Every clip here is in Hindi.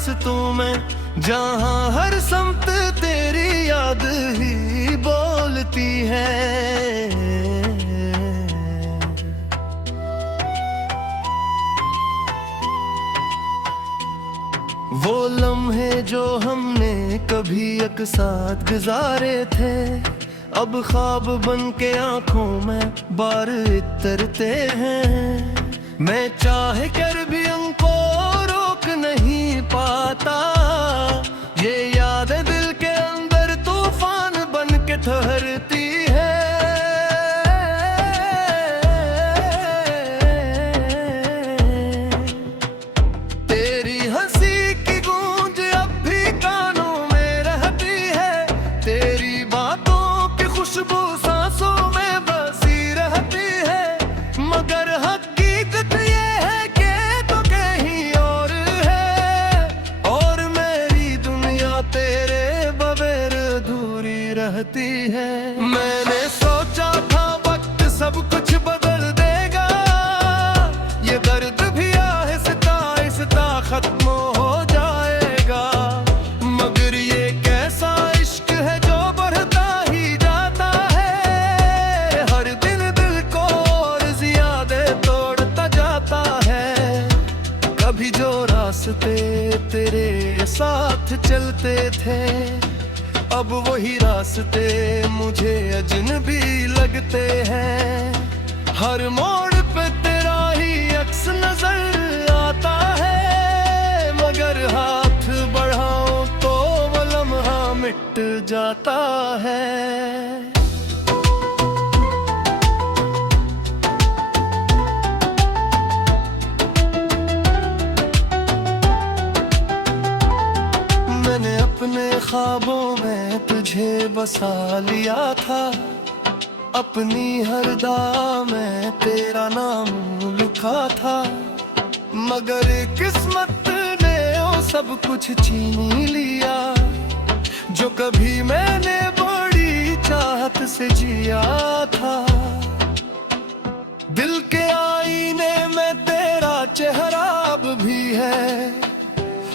रास्तों में, जहाँ हर समत तेरी याद ही बोलती है। वो लम्हे जो हमने कभी एक साथ गुजारे थे, अब ख्वाब बन के आंखों में बार उतरते हैं। मैं चाहे कर भी उनको रोक नहीं पाता, ये यादें दिल के अंदर तूफान बन के ठहरती है। तेरी हंसी की गूंज अब भी कानों में रहती है, तेरी बातों की खुशबू सांसों में बसी रहती है। मगर हकीकत ये है कि तो कहीं और है, और मेरी दुनिया तेरे बगैर अधूरी रहती है। मैंने सोचा था वक्त सब कुछ बदल देगा, ये दर्द भी आहिस्ता आहिस्ता खत्म हो जाएगा। मगर ये कैसा इश्क है जो बढ़ता ही जाता है, हर दिन दिल को और ज्यादा तोड़ता जाता है। कभी जो रास्ते तेरे साथ चलते थे, अब वही रास्ते मुझे अजनबी लगते हैं। हर मोड़ पे तेरा ही अक्स नजर आता है, मगर हाथ बढ़ाओ तो वो लम्हा मिट जाता है। मैंने अपने ख्वाबों में तुझे बसा लिया था, अपनी हर दुआ में तेरा नाम लिखा था। मगर किस्मत ने वो सब कुछ छीन लिया, जो कभी मैंने बड़ी चाहत से जिया था। दिल के आईने में तेरा चेहरा अब भी है,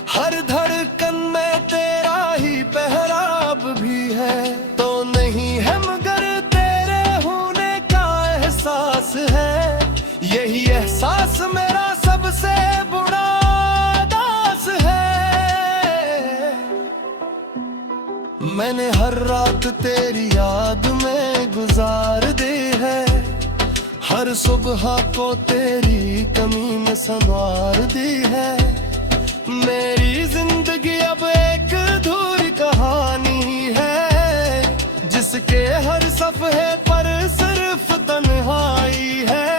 हर धड़कन में तेरा ही पहराव भी है। तो नहीं है मगर तेरे होने का एहसास है, यही एहसास मेरा सबसे बुरा दास है। मैंने हर रात तेरी याद में गुजार दी है, हर सुबह को तेरी कमी में संवार दी है। मेरी जिंदगी अब एक अधूरी कहानी है, जिसके हर सफ़े पर सिर्फ तन्हाई है।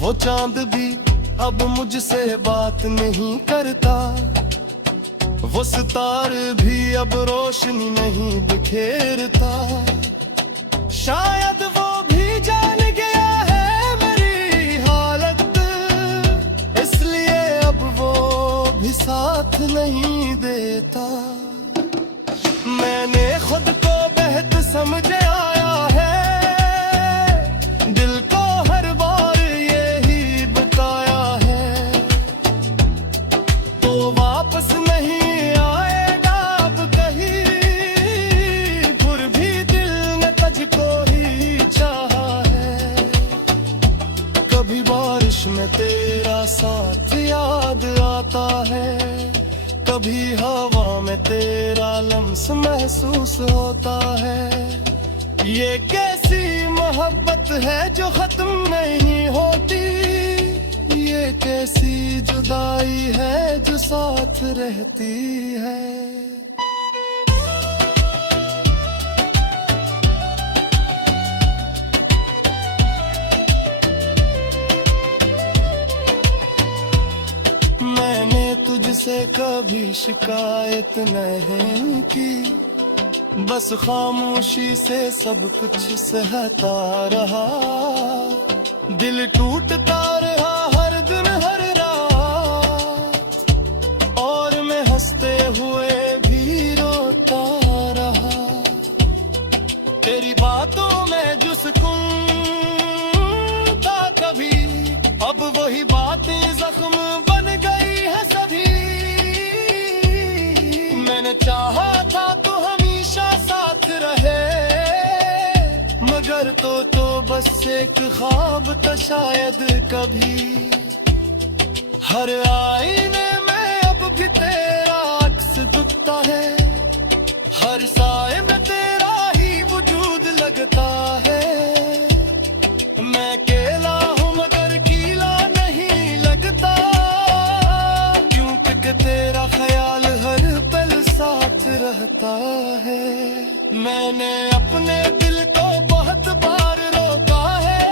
वो चांद भी अब मुझसे बात नहीं करता, वो सितारे भी अब रोशनी नहीं बिखेरता। शायद वो भी जान गया है मेरी हालत, इसलिए अब वो भी साथ नहीं देता। मैंने खुद को बेहद समझ आया है, दिल को हर बार यही बताया है। तो वापस नहीं आएगा अब कहीं, फिर भी दिल ने तुझको ही चाहा है। कभी बारिश में तेरा साथ याद आता है, कभी हवा में तेरा लम्स महसूस होता है। ये कैसी मोहब्बत है जो खत्म नहीं होती, ये कैसी जुदाई है जो साथ रहती है। तुझसे कभी शिकायत नहीं की, बस खामोशी से सब कुछ सहता रहा। दिल टूटता रहा हर दिन हर रात, और मैं हंसते हुए भी रोता रहा। तेरी बातों में जो सुकून बस एक ख्वाब था शायद कभी। हर आईने में अब भी तेरा अक्स दिखता है, हर साए में तेरा ही वजूद लगता है। मैं अकेला हूँ मगर गीला नहीं लगता, क्योंकि तेरा ख्याल हर पल साथ रहता है। मैंने अपने दिल को बहुत बार रोका है,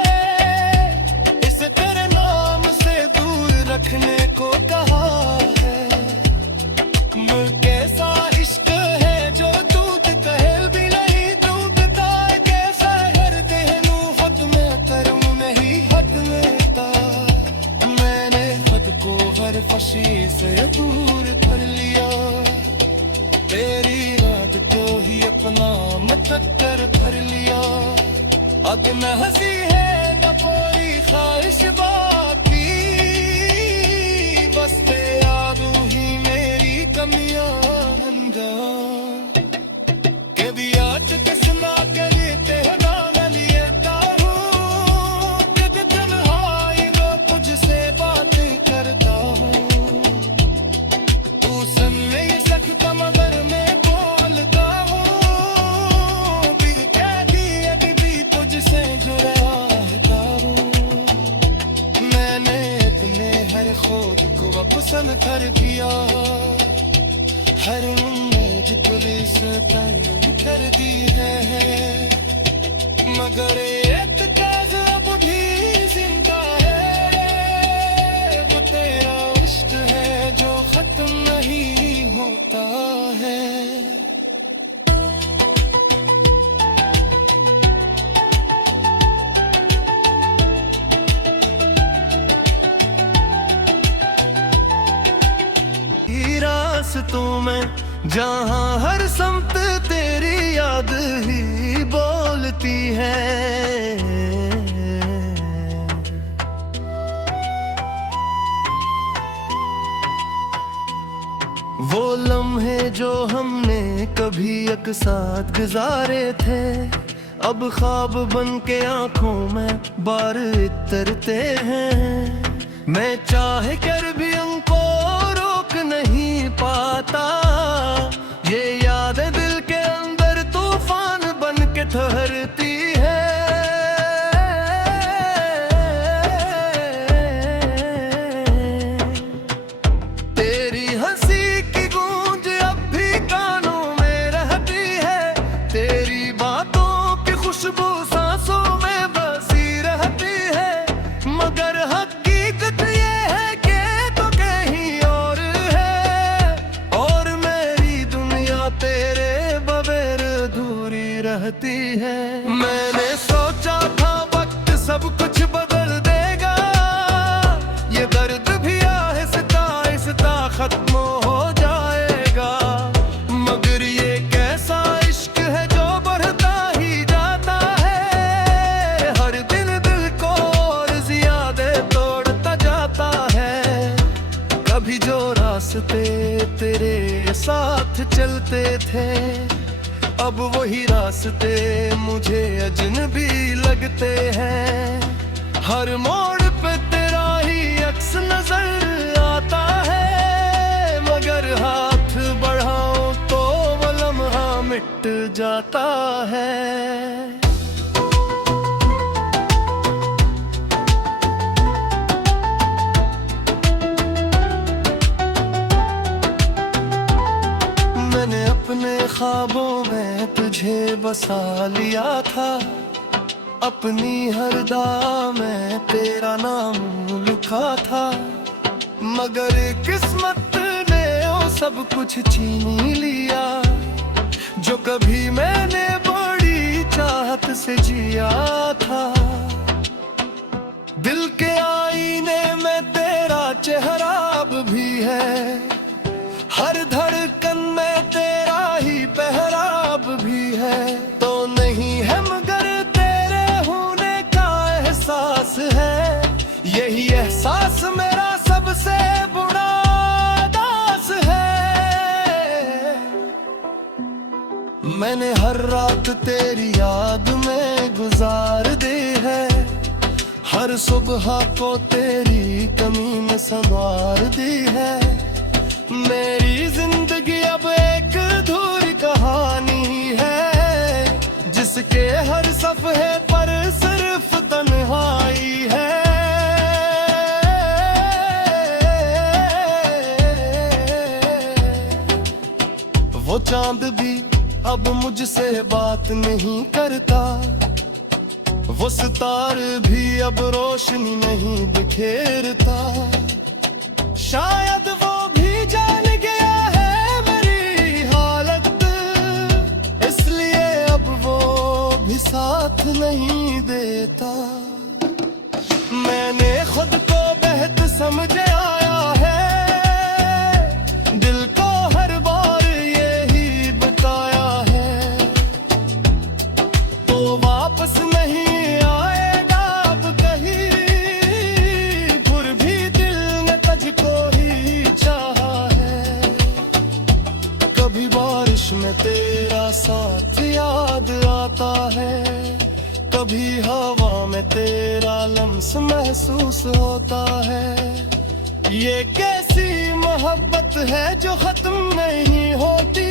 इसे तेरे नाम से दूर रखने को कहा है। कैसा इश्क है जो दूध कहे भी नहीं दूधता, कैसा हर देनू हद में तरम नहीं हद लेता। मैंने खुद को हर फशी से दूर कर लिया, तेरी रात को ही अपना मुकद्दर कर लिया। अब न हंसी है न कोई ख्वाहिश बाकी, बस याद ही मेरी कमियां हंगा के भी आज किसना करते गाना लिएता हूँ, कि तन्हाई वो मुझसे बात करता हूँ। तू सुन नहीं सकता मगर मैं बोलता हूँ, फिर क्या दिया भी तुझसे जुड़ा रहता हूँ। मैंने अपने हर खुद को पसंद कर दिया, हर उम्मीद पुलिस पर कर दी है, मगर एक काज अब भी जिंदा है। वो तेरा इश्क है जो खत्म नहीं होता है। रास्तों में जहाँ हर समत तेरी याद ही बोलती है, वो लम्हे जो हमने कभी एक साथ गुजारे थे, अब ख्वाब बन के आंखों में बार उतरते हैं। मैं चाहे कर भी उनको रोक नहीं पाता, ये यादें दिल के अंदर तूफान बन के ठहरती है। तेरी हंसी की गूंज अब भी कानों में रहती है, तेरी बातों की खुशबू सांसों में बसी रहती है। मगर हकीकत ये है कि तो कहीं और है, और मेरी दुनिया तेरे बगैर अधूरी रहती है। मैंने सोचा था वक्त सब कुछ बदल देगा, ये दर्द भी आहिस्ता आहिस्ता खत्म हो जाएगा। मगर ये कैसा इश्क है जो बढ़ता ही जाता है, हर दिन दिल को और ज्यादा तोड़ता जाता है। कभी जो रास्ते तेरे साथ चलते थे, अब वही रास्ते मुझे अजनबी लगते हैं। हर मोड़ पे तेरा ही अक्स नजर आता है, मगर हाथ बढ़ाओ तो वो लम्हा मिट जाता है। मैंने अपने ख्वाबों में तुझे बसा लिया था, अपनी हर दा में तेरा नाम लिखा था। मगर किस्मत ने वो सब कुछ छीन लिया, जो कभी मैंने बड़ी चाहत से जिया था। दिल के आईने में तेरा चेहरा अब भी है, हर धड़कन में तेरा ही पहराव भी है। तो नहीं है मगर तेरे होने का एहसास है, यही एहसास मेरा सबसे बड़ा दास है। मैंने हर रात तेरी याद में गुजार दी है, हर सुबह को तेरी कमी में संवार दी है। मेरी जिंदगी अब एक अधूरी कहानी है, जिसके हर सफ़े पर सिर्फ तन्हाई है। वो चांद भी अब मुझसे बात नहीं करता, वो सितारे भी अब रोशनी नहीं बिखेरता। शायद वो भी जान गया है मेरी हालत, इसलिए अब वो भी साथ नहीं देता। मैंने खुद को बेहद समझ आया है, दिल को हर बार यही बताया है। तो वापस नहीं आएगा अब कहीं, फिर भी दिल ने तुझको ही चाहा है। कभी बारिश में तेरा साथ याद आता है, कभी हवा में तेरा लम्स महसूस होता है। ये कैसी मोहब्बत है जो खत्म नहीं होती,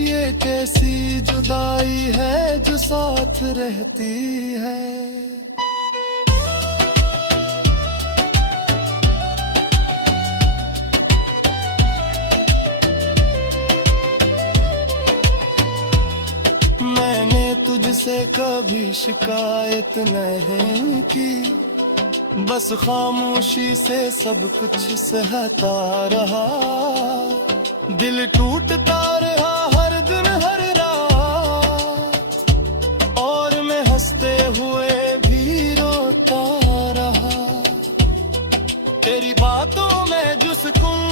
ये कैसी जुदाई है जो साथ रहती है। मैंने तुझसे कभी शिकायत नहीं की, बस खामोशी से सब कुछ सहता रहा। दिल टूटता रहा हर दिन हर रात, और मैं हंसते हुए भी रोता रहा। तेरी बातों में जो सुकून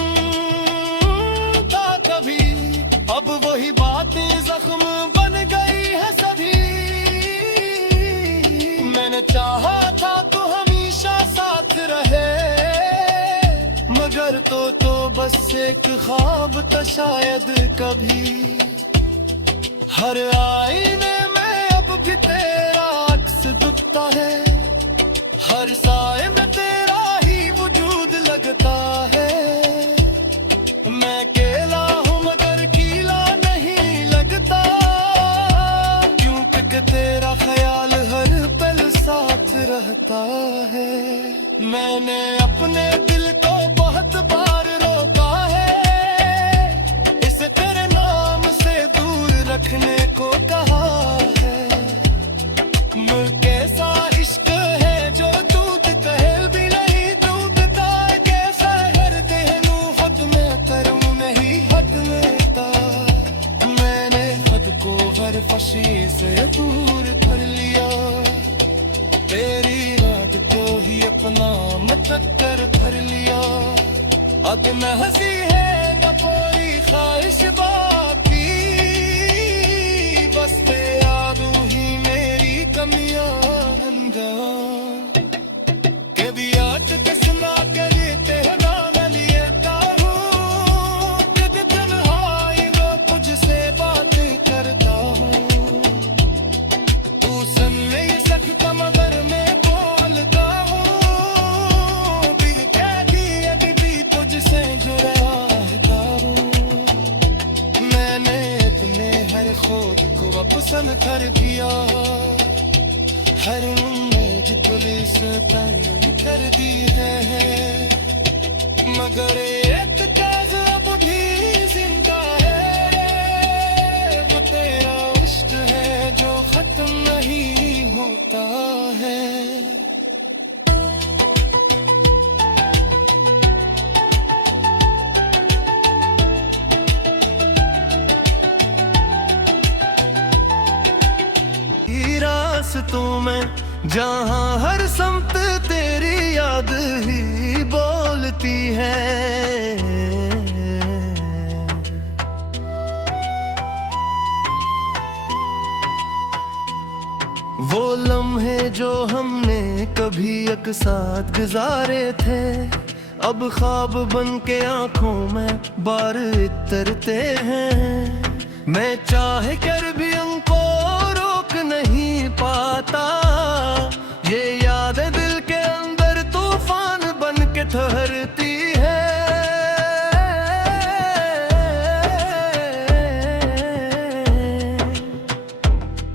था कभी, अब वही बातें जख्म बन गई है सभी। मैंने चाहा था तो हमेशा साथ रहे, मगर तो बस एक ख्वाब था शायद कभी। हर आईने में अब भी तेरा अक्स दिखता है, हर साए में तेरा ही वजूद लगता है। मैं अकेला हूँ मगर गीला नहीं लगता, क्योंकि तेरा ख्याल हर पल साथ रहता है। मैंने अपने दिल को बहुत बार रोका है, इसे तेरे नाम से दूर रखने को कहा है। कैसा इश्क है जो दूध कहे भी नहीं दूधता, कैसा हर देनू खुद में करूं नहीं हट लेता। मैंने खुद को हर खुशी से दूर कर लिया, तेरी याद को ही अपना मुकद्दर कर लिया। अब न हंसी है न कोई ख्वाहिश बाकी, बस याद ही मेरी कमियां हंगा के भी आज किसना करते गाना लेता हूँ। जब तन्हाई वो मुझसे बातें करता हूँ, तू सुन नहीं सकता मगर मैं बोलता हूँ। फिर क्या कि अभी भी तुझसे जुड़ा रहता हूँ। मैंने अपने हर खुद को पसंद कर दिया, हर उम्मीद पुलिस पर कर दी है, मगर एक काज अब भी जिंदा है। वो तेरा इश्क है जो खत्म नहीं होता है। रास्तों में जहाँ हर संत तेरी याद ही बोलती है। वो लम्हे जो हमने कभी एक साथ गुजारे थे, अब ख्वाब बन के आंखों में बार उतरते हैं। मैं चाह कर भी उनको रोक नहीं पाता, ये याद दिल ठहरती है।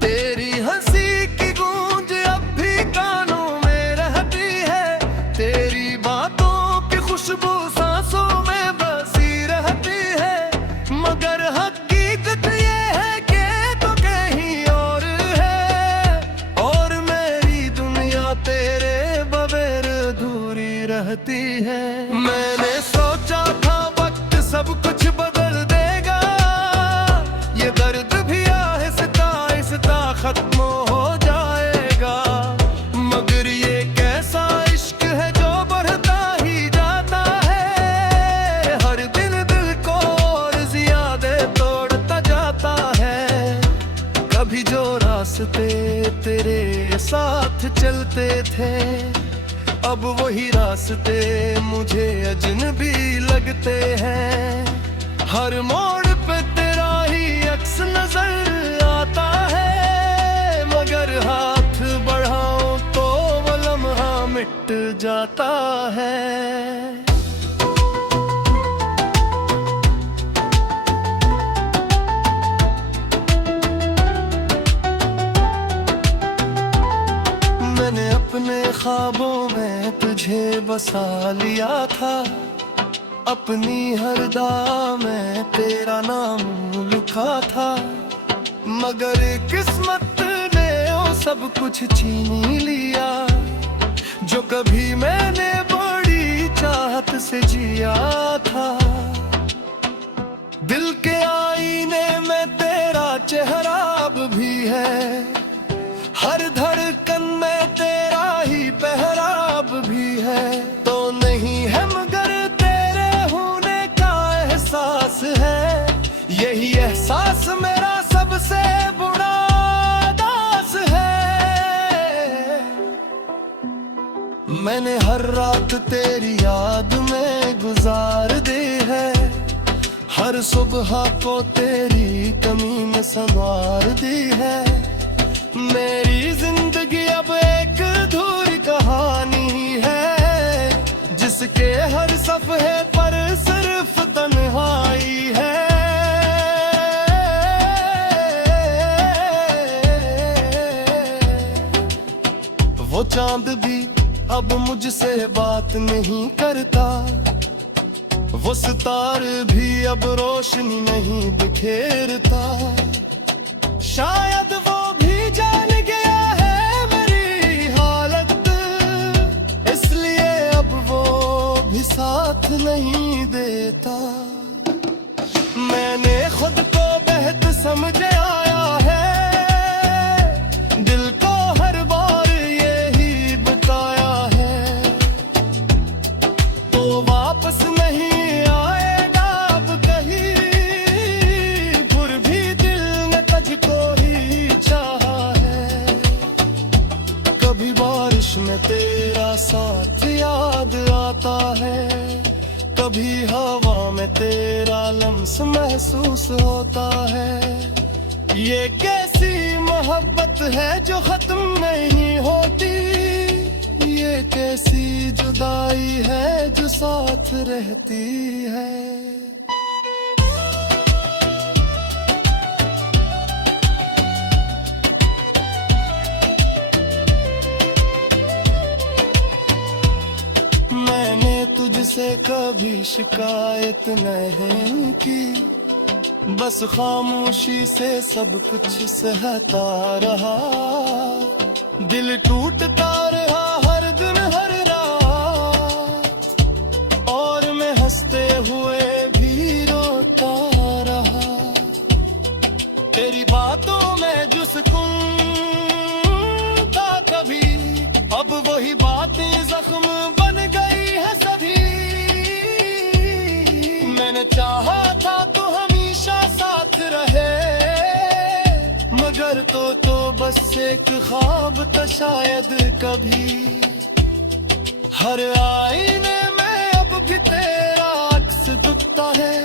तेरी हंसी की गूंज अब भी कानों में रहती है, तेरी बातों की खुशबू सांसों में बसी रहती है। मगर हकीकत ये है कि तो कहीं और है, और मेरी दुनिया तेरे बगैर अधूरी रहती है। मैंने सोचा था वक्त सब कुछ बदल देगा, ये दर्द भी आहिस्ता आहिस्ता खत्म हो जाएगा। मगर ये कैसा इश्क है जो बढ़ता ही जाता है, हर दिन दिल को और ज्यादा तोड़ता जाता है। कभी जो रास्ते तेरे साथ चलते थे, अब वही रास्ते मुझे अजनबी लगते हैं। हर मोड़ पे तेरा ही अक्स नजर आता है, मगर हाथ बढ़ाऊं तो वो लम्हा मिट जाता है। मैंने अपने ख्वाबों में तुझे बसा लिया था, अपनी हर दुआ में तेरा नाम लिखा था। मगर किस्मत ने वो सब कुछ छीन ही लिया, जो कभी मैंने बड़ी चाहत से जिया था। दिल के आईने में तेरा चेहरा अब भी है, हर धड़कन में तेरा ही पहराव भी है। तो नहीं है मगर तेरे होने का एहसास है, यही एहसास मेरा सबसे बड़ा दास है। मैंने हर रात तेरी याद में गुजार दी है, हर सुबह को तेरी कमी में संवार दी है। मेरी जिंदगी अब एक अधूरी कहानी है, जिसके हर सफ़े पर सिर्फ तन्हाई है। वो चांद भी अब मुझसे बात नहीं करता, वो सितारे भी अब रोशनी नहीं बिखेरता। शायद वो भी जान गया है मेरी हालत, इसलिए अब वो भी साथ नहीं देता। मैंने खुद को बेहद समझ आया है, दिल को हर बार यही बताया है। तो वापस नहीं आएगा अब कहीं, फिर भी दिल ने तुझको ही चाहा है। कभी बारिश में तेरा साथ याद आता है, कभी हवा में तेरा लम्स महसूस होता है। ये कैसी मोहब्बत है जो खत्म नहीं होती, ये कैसी जुदाई है जो साथ रहती है। तुझसे कभी शिकायत नहीं की, बस खामोशी से सब कुछ सहता रहा। दिल टूटता रहा हर दिन हर रात, और मैं हंसते हुए भी रोता रहा। तेरी बातों में जो सुकून था कभी, अब वही बातें जख्म बन गई है सभी। मैंने चाहा था तो हमेशा साथ रहे, मगर तो बस एक ख्वाब था शायद कभी। हर आईने में अब भी तेरा अक्स दिखता है,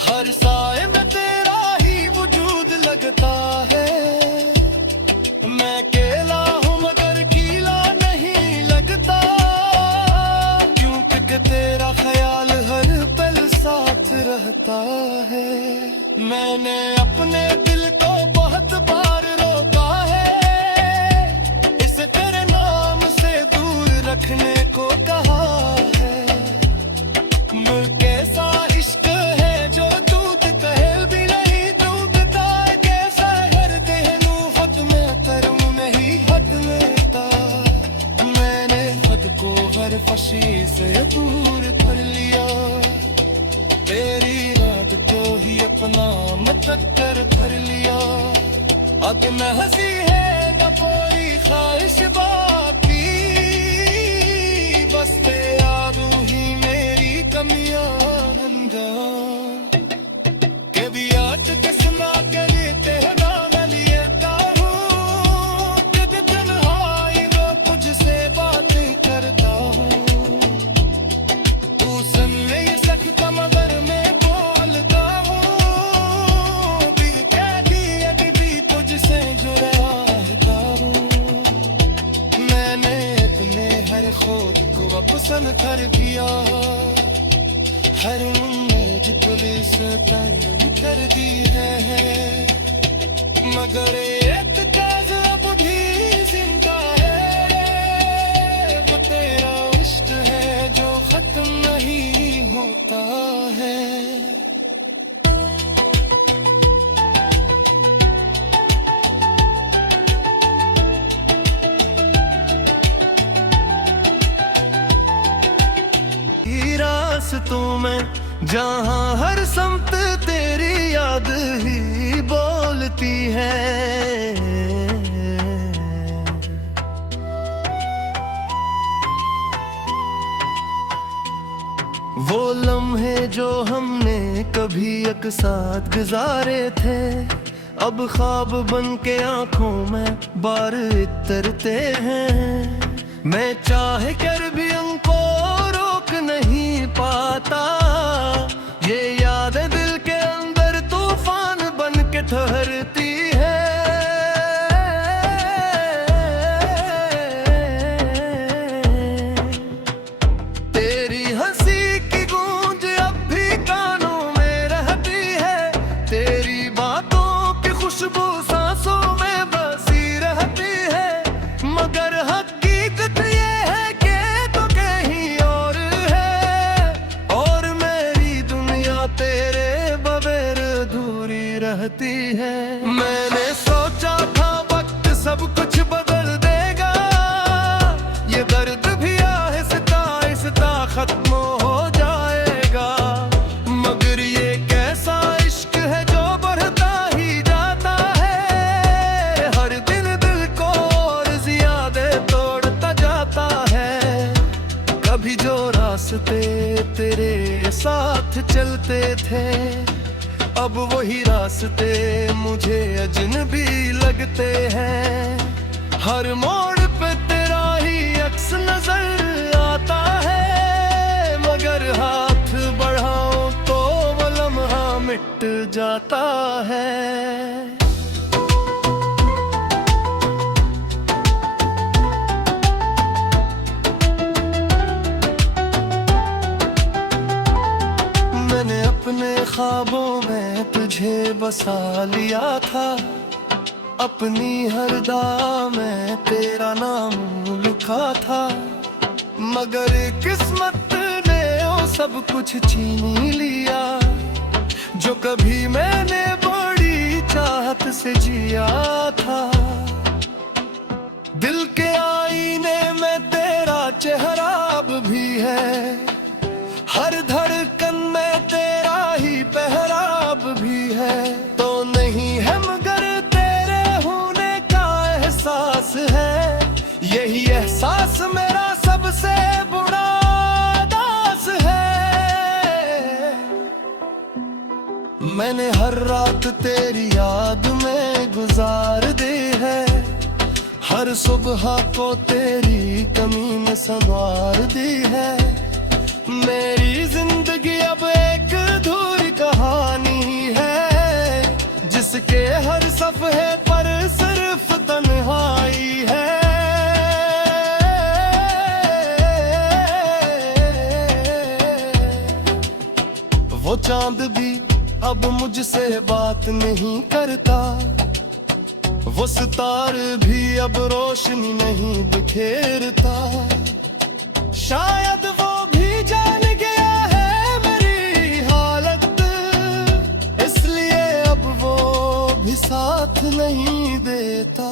हर साए में तेरा ही वजूद लगता है। मैं अकेला हूँ मगर कीला नहीं लगता, क्यों खामोशी से दूर कर लिया, तेरी रात को ही अपना मुकद्दर कर लिया। अब न हंसी है न कोई ख्वाहिश बाकी, बस तेरा रूह ही मेरी कमियां बन गया। कभी आज किसना करे तेरा न लेता हूँ, जब तन्हाई वो तुझसे बात करता हूँ। तू सुन नहीं सकता मगर मैं बोलता हूँ, दिल कह दिया अभी भी तुझसे जुड़ा रहता हूँ। मैंने अपने हर खुद को पसंद कर दिया, हर उम्मीद पुलिस कर दी है, मगर एक काज अब भी जिंदा है। वो तेरा इश्क है जो खत्म नहीं होता है। रास्तों में जहाँ हर समत तेरी याद ही बोलती है, वो लम्हे जो हमने कभी एक साथ गुजारे थे, अब ख्वाब बन के आंखों में बार उतरते हैं। मैं चाहे कर भी उनको रोक नहीं पाता, ये याद दिल के अंदर तूफान बन के ठहरती है। तेरी हंसी की गूंज अब भी कानों में रहती है, तेरी बातों की खुशबू सांसों में बसी रहती है, मगर हकीकत ये है कि तो कहीं और है, और मेरी दुनिया तेरे बगैर अधूरी रहती है। मैंने सोचा था वक्त सब कुछ बदल देगा, ये दर्द भी आहिस्ता आहिस्ता खत्म हो जाएगा, मगर ये कैसा इश्क है जो बढ़ता ही जाता है, हर दिन दिल को और ज्यादा तोड़ता जाता है। कभी जो रास्ते तेरे साथ चलते थे, अब वही रास्ते मुझे अजनबी लगते हैं। हर मोड़ पे तेरा ही अक्स नजर आता है, मगर हाथ बढ़ाओ तो वो लम्हा मिट जाता है। मैंने अपने ख्वाबों में तुझे बसा लिया था, अपनी हर दुआ में तेरा नाम लिखा था, मगर किस्मत ने वो सब कुछ छीन ही लिया, जो कभी मैंने बड़ी चाहत से जिया था। दिल के आईने में तेरा चेहरा अब भी है, हर धड़कन में तेरा ही पहराव भी है, तो नहीं है मगर तेरे होने का एहसास है, यही एहसास मेरा सबसे बुरा दास है। मैंने हर रात तेरी याद में गुजार दी है, हर सुबह को तेरी कमी में संवार दी है। मेरी जिंदगी अब एक अधूरी कहानी है, जिसके हर सफ़े पर सिर्फ तन्हाई है। वो चांद भी अब मुझसे बात नहीं करता, वो सितारे भी अब रोशनी नहीं बिखेरता, शायद वो भी जान गया है मेरी हालत, इसलिए अब वो भी साथ नहीं देता।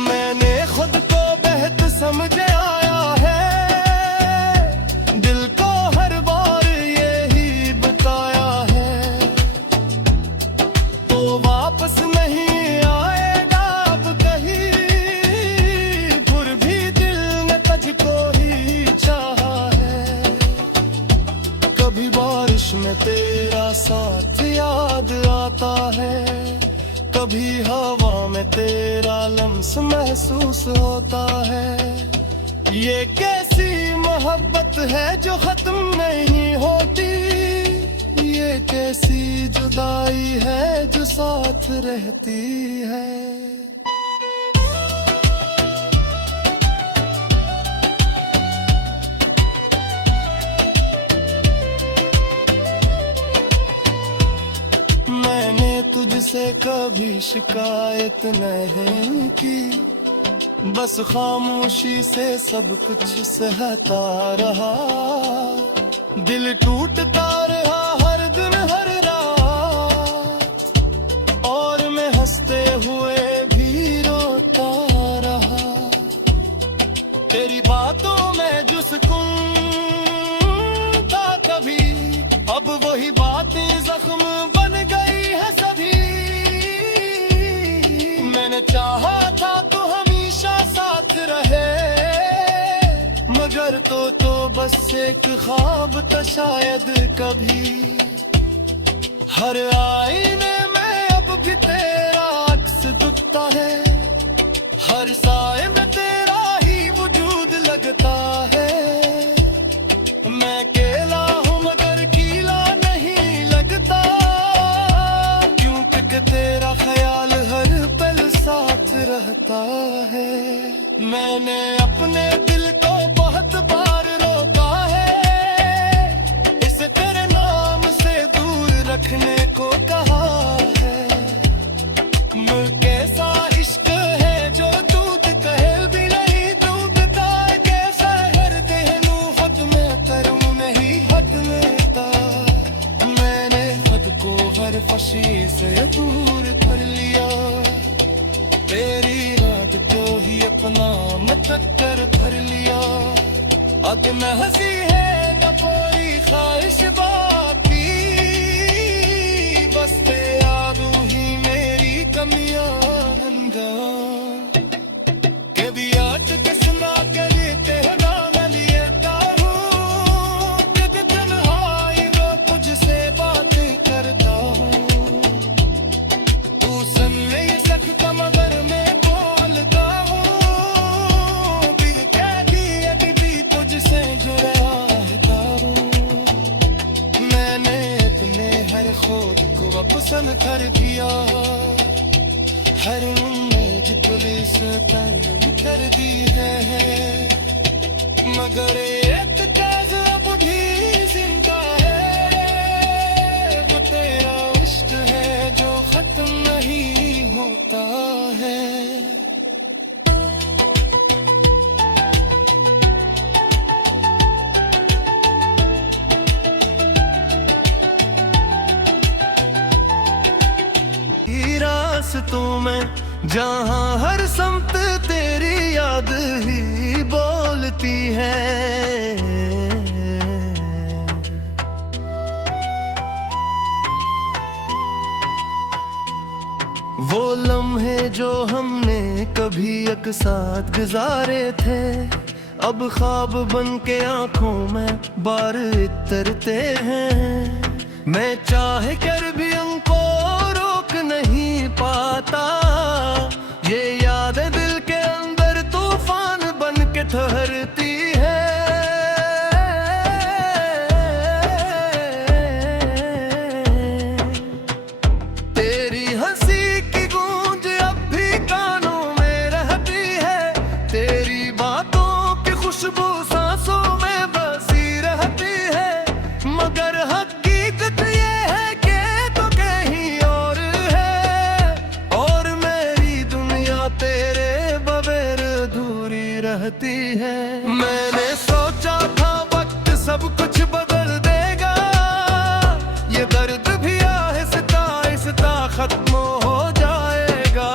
मैंने खुद को बेहद समझ आया है, कभी हवा में तेरा लम्स महसूस होता है। ये कैसी मोहब्बत है जो खत्म नहीं होती, ये कैसी जुदाई है जो साथ रहती है। तुझसे कभी शिकायत नहीं की, बस खामोशी से सब कुछ सहता रहा। दिल टूटता रहा हर दिन हर रात, और मैं हंसते हुए भी रोता रहा। तेरी बातों में जो सुकून था कभी, अब वही बातें जख्म बन गई है सभी। मैंने चाहा था तो हमेशा साथ रहे, मगर तो बस एक ख्वाब था शायद कभी। हर आईने में अब भी तेरा अक्स दिखता है, हर साए में तेरा ही वजूद लगता है। मैं अकेला हूँ मगर कीला नहीं लगता, क्योंकि तेरा ख्याल हर पल साथ रहता है। मैंने अपने दिल को बहुत बार रोका है, इसे तेरे नाम से दूर रखने को कहा है। कैसा इश्क है जो दूध कहे भी नहीं दूधता, कैसा हर देहनू हद में तरम नहीं हद लेता। मैंने खुद को हर खुशी से दूर कर लिया, तेरी रात को ही अपना मुकद्दर कर लिया। अब न हंसी है न कोई ख्वाहिश बाकी, बस यादू ही मेरी कमियां हंगा। कभी आज किसना करते गाना लेता हूँ, जब तन्हाई वो तुझसे बातें करता हूँ। तू सुन नहीं सकता मगर मैं बोलता हूँ, दिल कह दिया भी तुझसे जुड़ा रहता हूँ। मैंने अपने हर खुद को पसंद कर दिया, हर उम्मीद पुलिस कर दी है, मगर एक काज अब भी जिंदा है। वो तेरा इश्क है जो खत्म नहीं होता है। रास्तों में जहाँ हर समत तेरी याद ही बोलती है। वो लम्हे जो हमने कभी एक साथ गुजारे थे, अब ख्वाब बन के आंखों में बार उतरते हैं। मैं चाहे कर भी उनको रोक नहीं पाता, ये यादें दिल के अंदर तूफान बन के ठहरती है। तेरी हंसी की गूंज अब भी कानों में रहती है, तेरी बातों की खुशबू सांसों में बसी रहती है। मगर हकीकत ये है कि तो कहीं और है, और मेरी दुनिया तेरे बगैर अधूरी रहती है। मैंने सोचा था वक्त सब कुछ बदल देगा, ये दर्द भी आहिस्ता आहिस्ता खत्म हो जाएगा।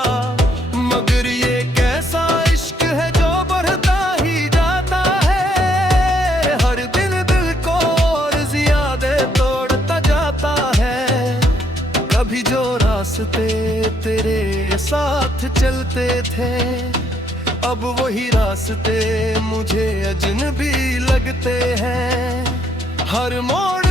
मगर ये कैसा इश्क है जो बढ़ता ही जाता है, हर दिन दिल को और ज्यादा तोड़ता जाता है। कभी जो रास्ते तेरे साथ चलते थे, अब वही रास्ते मुझे अजनबी लगते हैं। हर मोड़